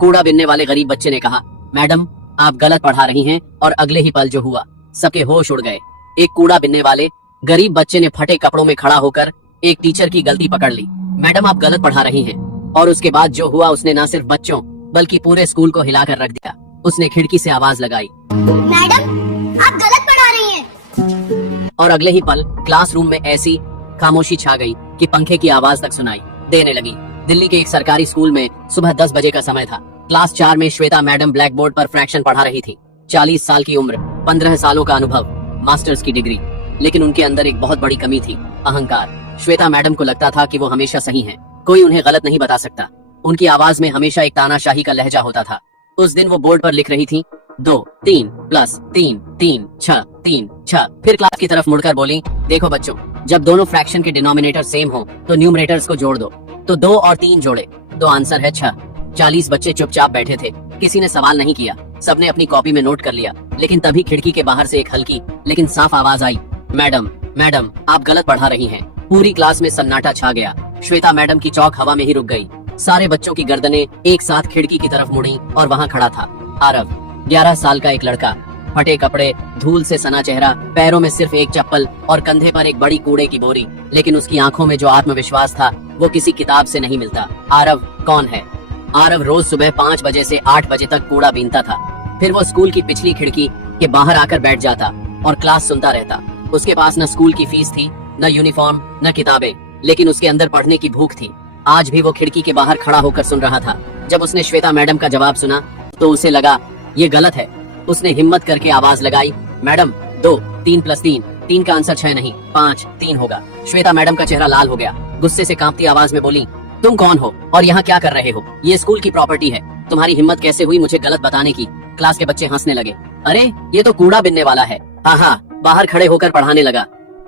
कूड़ा बीनने वाले गरीब बच्चे ने कहा, मैडम आप गलत पढ़ा रही हैं। और अगले ही पल जो हुआ, सबके होश उड़ गए। एक कूड़ा बीनने वाले गरीब बच्चे ने फटे कपड़ों में खड़ा होकर एक टीचर की गलती पकड़ ली। मैडम आप गलत पढ़ा रही हैं। और उसके बाद जो हुआ, उसने न सिर्फ बच्चों बल्कि पूरे स्कूल को हिलाकर रख दिया। उसने खिड़की से आवाज लगाई, मैडम आप गलत पढ़ा रही हैं। और अगले ही पल क्लासरूम में ऐसी खामोशी छा गई कि पंखे की आवाज तक सुनाई देने लगी। दिल्ली के एक सरकारी स्कूल में सुबह 10 बजे का समय था। क्लास 4 में श्वेता मैडम ब्लैक बोर्ड पर फ्रैक्शन पढ़ा रही थी। 40 साल की उम्र, 15 सालों का अनुभव, मास्टर्स की डिग्री। लेकिन उनके अंदर एक बहुत बड़ी कमी थी, अहंकार। श्वेता मैडम को लगता था कि वो हमेशा सही हैं, कोई उन्हें गलत नहीं बता सकता। उनकी आवाज में हमेशा एक तानाशाही का लहजा होता था। उस दिन वो बोर्ड पर लिख रही थी 2 3 + 3 3 6 3 6। फिर क्लास की तरफ मुड़कर बोली, देखो बच्चों, जब दोनों फ्रैक्शन के डिनोमिनेटर सेम हो तो न्यूमरेटर्स को जोड़ दो। तो 2 और 3 जोड़े तो आंसर है 6। 40 बच्चे चुपचाप बैठे थे। किसी ने सवाल नहीं किया। सबने अपनी कॉपी में नोट कर लिया। लेकिन तभी खिड़की के बाहर से एक हल्की लेकिन साफ आवाज आई, मैडम मैडम आप गलत पढ़ा रही हैं। पूरी क्लास में सन्नाटा छा गया। श्वेता मैडम की चौक हवा में ही रुक गई। सारे बच्चों की गर्दनें एक साथ खिड़की की तरफ मुड़ी और वहाँ खड़ा था आरव, 11 साल का एक लड़का। फटे कपड़े, धूल से सना चेहरा, पैरों में सिर्फ एक चप्पल और कंधे पर एक बड़ी कूड़े की बोरी। लेकिन उसकी आंखों में जो आत्मविश्वास था वो किसी किताब से नहीं मिलता। आरव कौन है? आरव रोज सुबह 5 बजे से 8 बजे तक कूड़ा बीनता था। फिर वो स्कूल की पिछली खिड़की के बाहर आकर बैठ जाता और क्लास सुनता रहता। उसके पास न स्कूल की फीस थी, न यूनिफॉर्म, न किताबें, लेकिन उसके अंदर पढ़ने की भूख थी। आज भी वो खिड़की के बाहर खड़ा होकर सुन रहा था। जब उसने श्वेता मैडम का जवाब सुना तो उसे लगा ये गलत है। उसने हिम्मत करके आवाज लगाई, मैडम 2 3 + 3 3 का आंसर 6 नहीं 5 3 होगा। श्वेता मैडम का चेहरा लाल हो गया। गुस्से से कांपती आवाज में बोली, तुम कौन हो और यहाँ क्या कर रहे हो? ये स्कूल की प्रॉपर्टी है। तुम्हारी हिम्मत कैसे हुई मुझे गलत बताने की? क्लास के बच्चे हंसने लगे। अरे ये तो कूड़ा बिनने वाला है, हाँ बाहर खड़े होकर पढ़ाने लगा।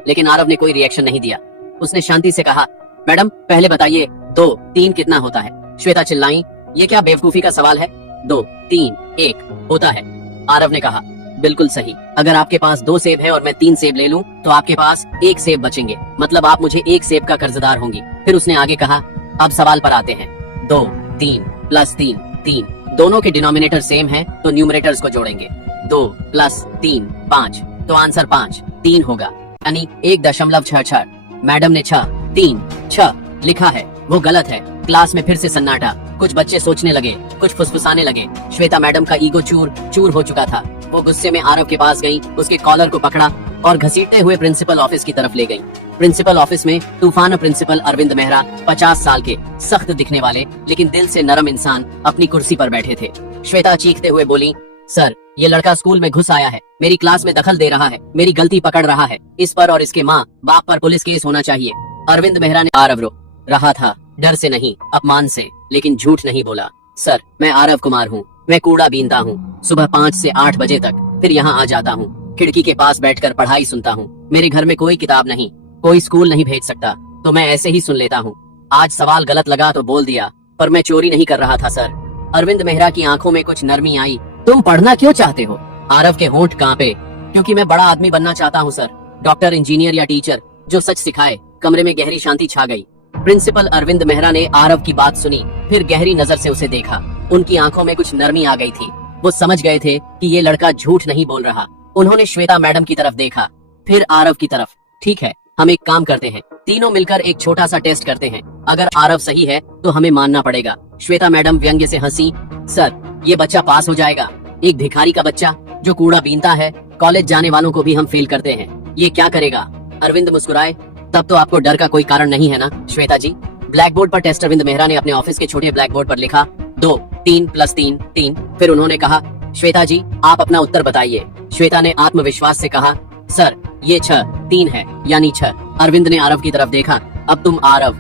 लेकिन आरव ने कोई रिएक्शन नहीं दिया। उसने शांति से कहा, मैडम पहले बताइए 2 3 कितना होता है? श्वेता चिल्लाई, ये क्या बेवकूफी का सवाल है? 2 3 1 होता है। आरव ने कहा, बिल्कुल सही। अगर आपके पास 2 सेब है और मैं 3 सेब ले लूं तो आपके पास 1 सेब बचेंगे, मतलब आप मुझे 1 सेब का कर्जदार होंगी। फिर उसने आगे कहा, अब सवाल पर आते हैं। 2 3 + 3 3 दोनों के डिनोमिनेटर सेम है तो न्यूमरेटर्स को जोड़ेंगे। 2 + 3 5 तो आंसर 5 3 होगा, यानी 1.66। मैडम ने 6 3 6 लिखा है, वो गलत है। क्लास में फिर से सन्नाटा। कुछ बच्चे सोचने लगे, कुछ फुसफुसाने लगे। श्वेता मैडम का ईगो चूर चूर हो चुका था। वो गुस्से में आरव के पास गई, उसके कॉलर को पकड़ा और घसीटते हुए प्रिंसिपल ऑफिस की तरफ ले गई। प्रिंसिपल ऑफिस में तूफान प्रिंसिपल अरविंद मेहरा, 50 साल के, सख्त दिखने वाले लेकिन दिल से नरम इंसान, अपनी कुर्सी पर बैठे थे। श्वेता चीखते हुए बोली, सर ये लड़का स्कूल में घुस आया है, मेरी क्लास में दखल दे रहा है, मेरी गलती पकड़ रहा है। इस पर और इसके माँ बाप पर पुलिस केस होना चाहिए। अरविंद मेहरा ने आरव रो रहा था, डर से नहीं अपमान से, लेकिन झूठ नहीं बोला। सर मैं आरव कुमार हूँ, मैं कूड़ा बीनता हूँ सुबह 5 से 8 बजे तक, फिर यहाँ आ जाता हूँ, खिड़की के पास बैठकर पढ़ाई सुनता हूँ। मेरे घर में कोई किताब नहीं, कोई स्कूल नहीं भेज सकता, तो मैं ऐसे ही सुन लेता हूँ। आज सवाल गलत लगा तो बोल दिया, पर मैं चोरी नहीं कर रहा था सर। अरविंद मेहरा की आंखों में कुछ नरमी आई। तुम पढ़ना क्यों चाहते हो? आरव के होंठ कांपे। क्योंकि मैं बड़ा आदमी बनना चाहता हूँ सर, डॉक्टर, इंजीनियर या टीचर, जो सच सिखाए। कमरे में गहरी शांति छा गई। प्रिंसिपल अरविंद मेहरा ने आरव की बात सुनी, फिर गहरी नजर से उसे देखा। उनकी आंखों में कुछ नरमी आ गई थी। वो समझ गए थे कि ये लड़का झूठ नहीं बोल रहा। उन्होंने श्वेता मैडम की तरफ देखा, फिर आरव की तरफ। ठीक है, हम एक काम करते हैं, तीनों मिलकर एक छोटा सा टेस्ट करते हैं। अगर आरव सही है तो हमें मानना पड़ेगा। श्वेता मैडम व्यंग्य से हंसी, सर ये बच्चा पास हो जाएगा। एक भिखारी का बच्चा जो कूड़ा बीनता है, कॉलेज जाने वालों को भी हम फेल करते हैं, ये क्या करेगा? अरविंद मुस्कुराए, तब तो आपको डर का कोई कारण नहीं है ना श्वेता जी। ब्लैक बोर्ड पर टेस्ट अरविंद मेहरा ने अपने ऑफिस के छोटे ब्लैक बोर्ड पर लिखा 2 3 + 3 3। फिर उन्होंने कहा, श्वेता जी आप अपना उत्तर बताइए। श्वेता ने आत्मविश्वास से कहा, सर ये 6 3 है, यानी 6। अरविंद ने आरव की तरफ देखा, अब तुम आरव।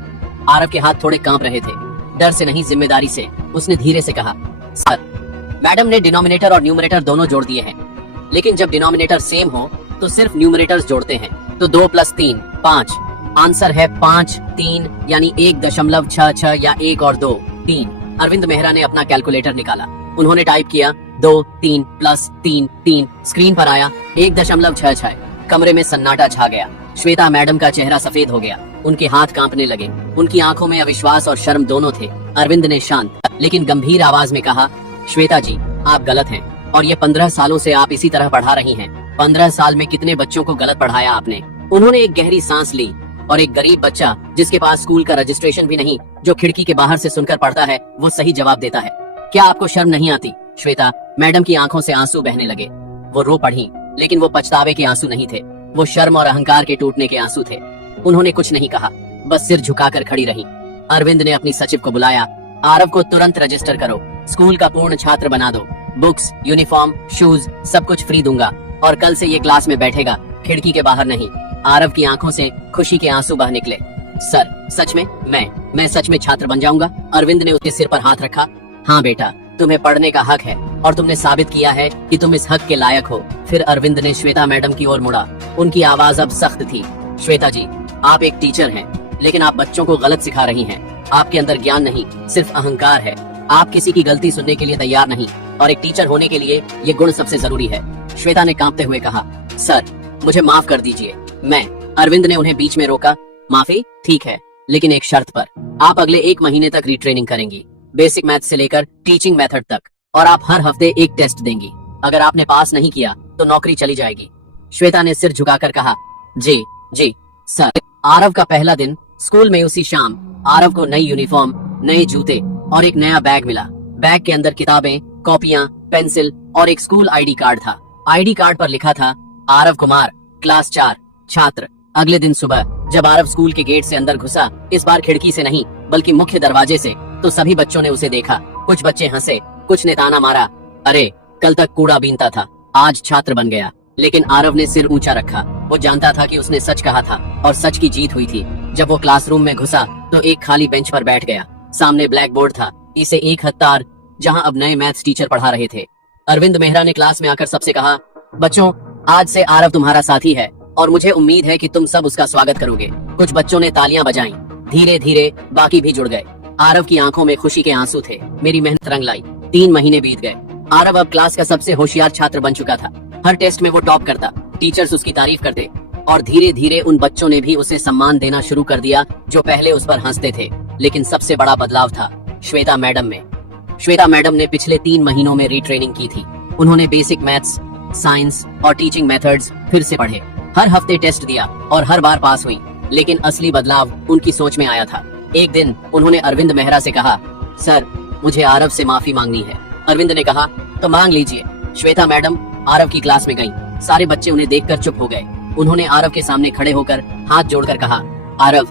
आरव के हाथ थोड़े कांप रहे थे, डर से नहीं जिम्मेदारी से। उसने धीरे से कहा, सर मैडम ने डिनोमिनेटर और न्यूमरेटर दोनों जोड़ दिए हैं, लेकिन जब डिनोमिनेटर सेम हो तो सिर्फ न्यूमरेटर्स जोड़ते हैं। तो 2 + 3 5, आंसर है 5 3, यानी 1.66 या 1 और 2 3। अरविंद मेहरा ने अपना कैलकुलेटर निकाला। उन्होंने टाइप किया 2 3 + 3 3। स्क्रीन पर आया 1.66। कमरे में सन्नाटा छा गया। श्वेता मैडम का चेहरा सफेद हो गया, उनके हाथ कांपने लगे, उनकी आंखों में अविश्वास और शर्म दोनों थे। अरविंद ने शांत लेकिन गंभीर आवाज में कहा, श्वेता जी, आप गलत हैं और ये 15 सालों से आप इसी तरह पढ़ा रही हैं। 15 साल में कितने बच्चों को गलत पढ़ाया आपने। उन्होंने एक गहरी सांस ली और एक गरीब बच्चा जिसके पास स्कूल का रजिस्ट्रेशन भी नहीं, जो खिड़की के बाहर से सुनकर पढ़ता है, वो सही जवाब देता है। क्या आपको शर्म नहीं आती? श्वेता मैडम की आंखों से आंसू बहने लगे। वो रो पड़ी, लेकिन वो पछतावे के आंसू नहीं थे, वो शर्म और अहंकार के टूटने के आंसू थे। उन्होंने कुछ नहीं कहा, बस सिर झुकाकर खड़ी रही। अरविंद ने अपनी सचिव को बुलाया। आरव को तुरंत रजिस्टर करो, स्कूल का पूर्ण छात्र बना दो। बुक्स, यूनिफॉर्म, शूज सब कुछ फ्री दूंगा और कल से ये क्लास में बैठेगा, खिड़की के बाहर नहीं। आरव की आंखों से खुशी के आंसू बह निकले। सर, सच में मैं सच में छात्र बन जाऊंगा? अरविंद ने उसके सिर पर हाथ रखा। हाँ बेटा, तुम्हें पढ़ने का हक है और तुमने साबित किया है कि तुम इस हक के लायक हो। फिर अरविंद ने श्वेता मैडम की ओर मुड़ा। उनकी आवाज अब सख्त थी। श्वेता जी, आप एक टीचर हैं, लेकिन आप बच्चों को गलत सिखा रही हैं। आपके अंदर ज्ञान नहीं, सिर्फ अहंकार है। आप किसी की गलती सुनने के लिए तैयार नहीं और एक टीचर होने के लिए ये गुण सबसे जरूरी है। श्वेता ने कांपते हुए कहा, सर मुझे माफ कर दीजिए। मैं अरविंद ने उन्हें बीच में रोका। माफी? ठीक है, लेकिन एक शर्त पर। आप अगले 1 महीने तक रीट्रेनिंग करेंगी, बेसिक मैथ से लेकर टीचिंग मेथड तक, और आप हर हफ्ते एक टेस्ट देंगी। अगर आपने पास नहीं किया तो नौकरी चली जाएगी। श्वेता ने सिर झुकाकर कहा, जी जी सर। आरव का पहला दिन स्कूल में उसी शाम आरव को नई यूनिफॉर्म, नए जूते और एक नया बैग मिला। बैग के अंदर किताबें, कॉपियां, पेंसिल और एक स्कूल आईडी कार्ड था। आईडी कार्ड पर लिखा था, आरव कुमार, क्लास 4, छात्र। अगले दिन सुबह जब आरव स्कूल के गेट से अंदर घुसा, इस बार खिड़की से नहीं बल्कि मुख्य दरवाजे से, तो सभी बच्चों ने उसे देखा। कुछ बच्चे हंसे, कुछ ने ताना मारा, अरे कल तक कूड़ा बीनता था, आज छात्र बन गया। लेकिन आरव ने सिर ऊंचा रखा। वो जानता था कि उसने सच कहा था और सच की जीत हुई थी। जब वो क्लासरूम में घुसा तो एक खाली बेंच पर बैठ गया। सामने ब्लैक बोर्ड था, इसे एक हद तार, जहां अब नए मैथ्स टीचर पढ़ा रहे थे। अरविंद मेहरा ने क्लास में आकर सबसे कहा, बच्चों, आज से आरव तुम्हारा साथी है और मुझे उम्मीद है कि तुम सब उसका स्वागत करोगे। कुछ बच्चों ने तालियां बजाईं। धीरे धीरे बाकी भी जुड़ गए। आरव की आंखों में खुशी के आंसू थे। मेरी मेहनत रंग लाई। 3 महीने बीत गए। आरव अब क्लास का सबसे होशियार छात्र बन चुका था। हर टेस्ट में वो टॉप करता, टीचर्स उसकी तारीफ करते और धीरे धीरे उन बच्चों ने भी उसे सम्मान देना शुरू कर दिया जो पहले उस पर हंसते थे। लेकिन सबसे बड़ा बदलाव था श्वेता मैडम में। श्वेता मैडम ने पिछले 3 महीनों में रीट्रेनिंग की थी। उन्होंने बेसिक मैथ्स, साइंस और टीचिंग मेथड्स फिर से पढ़े। हर हफ्ते टेस्ट दिया और हर बार पास हुई। लेकिन असली बदलाव उनकी सोच में आया था। एक दिन उन्होंने अरविंद मेहरा से कहा, सर मुझे आरव से माफी मांगनी है। अरविंद ने कहा, तो मांग लीजिए। श्वेता मैडम आरव की क्लास में गईं। सारे बच्चे उन्हें देखकर चुप हो गए। उन्होंने आरव के सामने खड़े होकर हाथ जोड़कर कहा, आरव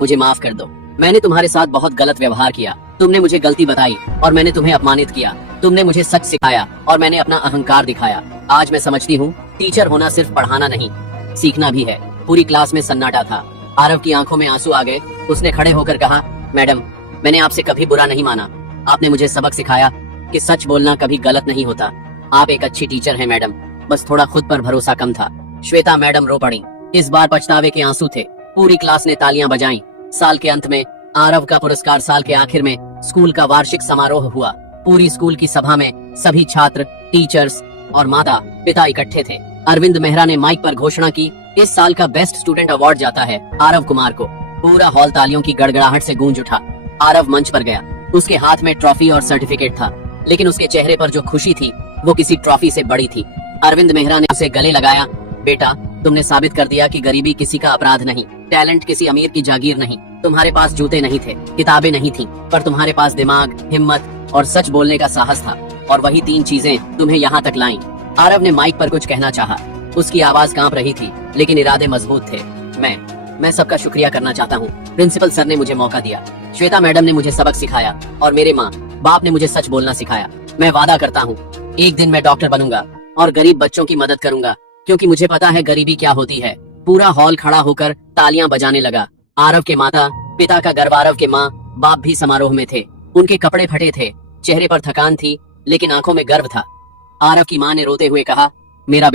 मुझे माफ कर दो। मैंने तुम्हारे साथ बहुत गलत व्यवहार किया। तुमने मुझे गलती बताई और मैंने तुम्हें अपमानित किया। तुमने मुझे सच सिखाया और मैंने अपना अहंकार दिखाया। आज मैं समझती हूँ, टीचर होना सिर्फ पढ़ाना नहीं, सीखना भी है। पूरी क्लास में सन्नाटा था। आरव की आंखों में आंसू आ गए। उसने खड़े होकर कहा, मैडम मैंने आपसे कभी बुरा नहीं माना। आपने मुझे सबक सिखाया कि सच बोलना कभी गलत नहीं होता। आप एक अच्छी टीचर हैं मैडम, बस थोड़ा खुद पर भरोसा कम था। श्वेता मैडम रो पड़ी। इस बार पछतावे के आंसू थे। पूरी क्लास ने तालियां बजाईं। साल के अंत में आरव का पुरस्कार, साल के आखिर में स्कूल का वार्षिक समारोह हुआ। पूरी स्कूल की सभा में सभी छात्र, टीचर्स और माता पिता इकट्ठे थे। अरविंद मेहरा ने माइक पर घोषणा की, इस साल का बेस्ट स्टूडेंट अवार्ड जाता है आरव कुमार को। पूरा हॉल तालियों की गड़गड़ाहट से गूंज उठा। आरव मंच पर गया। उसके हाथ में ट्रॉफी और सर्टिफिकेट था, लेकिन उसके चेहरे पर जो खुशी थी वो किसी ट्रॉफी से बड़ी थी। अरविंद मेहरा ने उसे गले लगाया, बेटा तुमने साबित कर दिया कि गरीबी किसी का अपराध नहीं, टैलेंट किसी अमीर की जागीर नहीं। तुम्हारे पास जूते नहीं थे, किताबें नहीं थी, पर तुम्हारे पास दिमाग, हिम्मत और सच बोलने का साहस था, और वही 3 चीजें तुम्हें यहाँ तक लाईं। आरव ने माइक पर कुछ कहना चाहा। उसकी आवाज कांप रही थी, लेकिन इरादे मजबूत थे। मैं सबका शुक्रिया करना चाहता हूँ। प्रिंसिपल सर ने मुझे मौका दिया, श्वेता मैडम ने मुझे सबक सिखाया और मेरे माँ बाप ने मुझे सच बोलना सिखाया। मैं वादा करता हूँ, एक दिन मैं डॉक्टर बनूंगा और गरीब बच्चों की मदद करूंगा, क्योंकि मुझे पता है गरीबी क्या होती है। पूरा हॉल खड़ा होकर तालियां बजाने लगा। आरव के माता पिता का गर्व, आरव के माँ बाप भी समारोह में थे। उनके कपड़े फटे थे, चेहरे पर थकान थी, लेकिन आंखों में गर्व था। आरव की माँ ने रोते हुए कहा, मेरा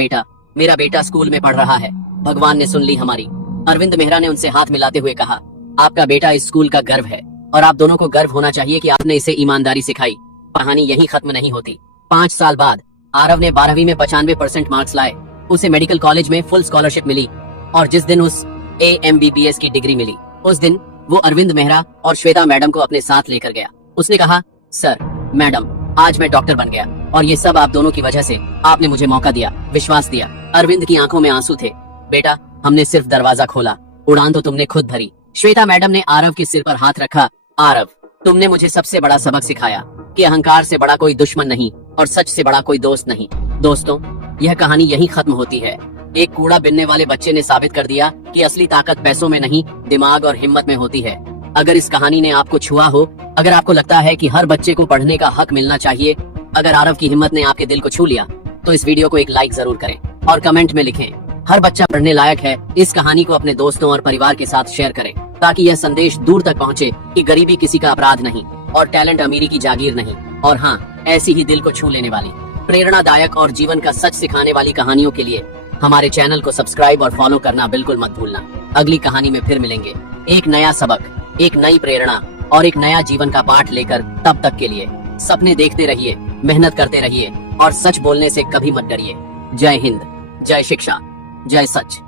बेटा स्कूल में पढ़ रहा है, भगवान ने सुन ली हमारी। अरविंद मेहरा ने उनसे हाथ मिलाते हुए कहा, आपका बेटा इस स्कूल का गर्व है और आप दोनों को गर्व होना चाहिए कि आपने इसे ईमानदारी सिखाई। कहानी यही खत्म नहीं होती। 5 साल बाद आरव ने 12वीं में 95% मार्क्स लाए। उसे मेडिकल कॉलेज में फुल स्कॉलरशिप मिली और जिस दिन उस AMBBS की डिग्री मिली, उस दिन वो अरविंद मेहरा और श्वेता मैडम को अपने साथ लेकर गया। उसने कहा, सर, मैडम, आज मैं डॉक्टर बन गया और ये सब आप दोनों की वजह से। आपने मुझे मौका दिया, विश्वास दिया। अरविंद की आंखों में आंसू थे। बेटा, हमने सिर्फ दरवाजा खोला, उड़ान तो तुमने खुद भरी। श्वेता मैडम ने आरव के सिर पर हाथ रखा। आरव, तुमने मुझे सबसे बड़ा सबक सिखाया कि अहंकार से बड़ा कोई दुश्मन नहीं और सच से बड़ा कोई दोस्त नहीं। दोस्तों, यह कहानी यहीं खत्म होती है। एक कूड़ा बिनने वाले बच्चे ने साबित कर दिया कि असली ताकत पैसों में नहीं, दिमाग और हिम्मत में होती है। अगर इस कहानी ने आपको छुआ हो, अगर आपको लगता है कि हर बच्चे को पढ़ने का हक मिलना चाहिए, अगर आरव की हिम्मत ने आपके दिल को छू लिया, तो इस वीडियो को एक लाइक जरूर करें और कमेंट में लिखें, हर बच्चा पढ़ने लायक है। इस कहानी को अपने दोस्तों और परिवार के साथ शेयर करें ताकि यह संदेश दूर तक पहुंचे कि गरीबी किसी का अपराध नहीं और टैलेंट अमीरी की जागीर नहीं। और हाँ, ऐसी ही दिल को छू लेने वाली, प्रेरणादायक और जीवन का सच सिखाने वाली कहानियों के लिए हमारे चैनल को सब्सक्राइब और फॉलो करना बिल्कुल मत भूलना। अगली कहानी में फिर मिलेंगे, एक नया सबक, एक नई प्रेरणा और एक नया जीवन का पाठ लेकर। तब तक के लिए सपने देखते रहिए, मेहनत करते रहिए और सच बोलने से कभी मत डरिए। जय हिंद, जय शिक्षा, जय सच।